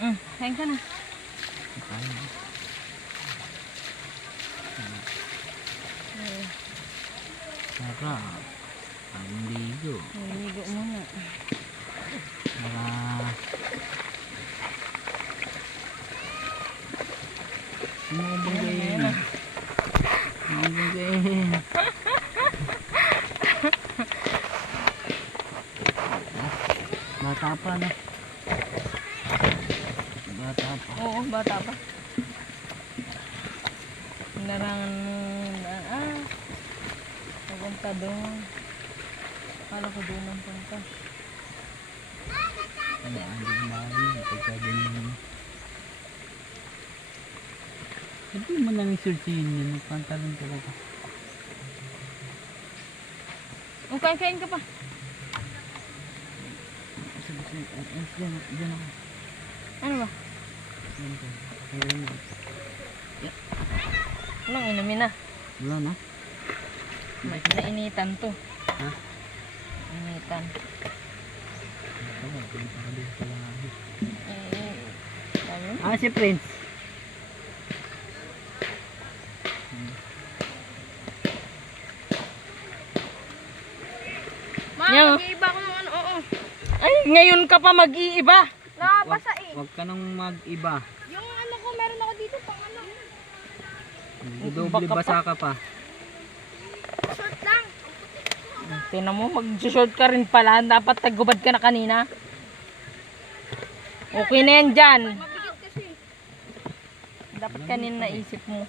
Kain ka na. Sarap. Ang ligo. Ligo muna. Para sumubagayin. Sumubagayin. Bata pa na. Bata pa. Oo, bata pa. Larangan papunta doon. Kala ko doon ang punta. Hindi kumain. Pagkaganyan. Hindi mo nang isursihin yun. Pantalon talaga. Kain ka pa. Diyan ako. Ano ba? Anong inumin na? Wala na? Nainitan to. Ha? Initan. Si Prince. Mag-iiba ko ng ano, oo. Ay, ngayon ka pa mag-iiba. Nakabasa eh. Huwag ka nang mag-iba. Yung ano ko, meron ako dito pang ano. Doble basa ka pa. Short lang. Tingnan mo, mag-short ka rin pala. Dapat tagubad ka na kanina. Okay na yan dyan. Mabigat kasi. Dapat kanina naisip mo.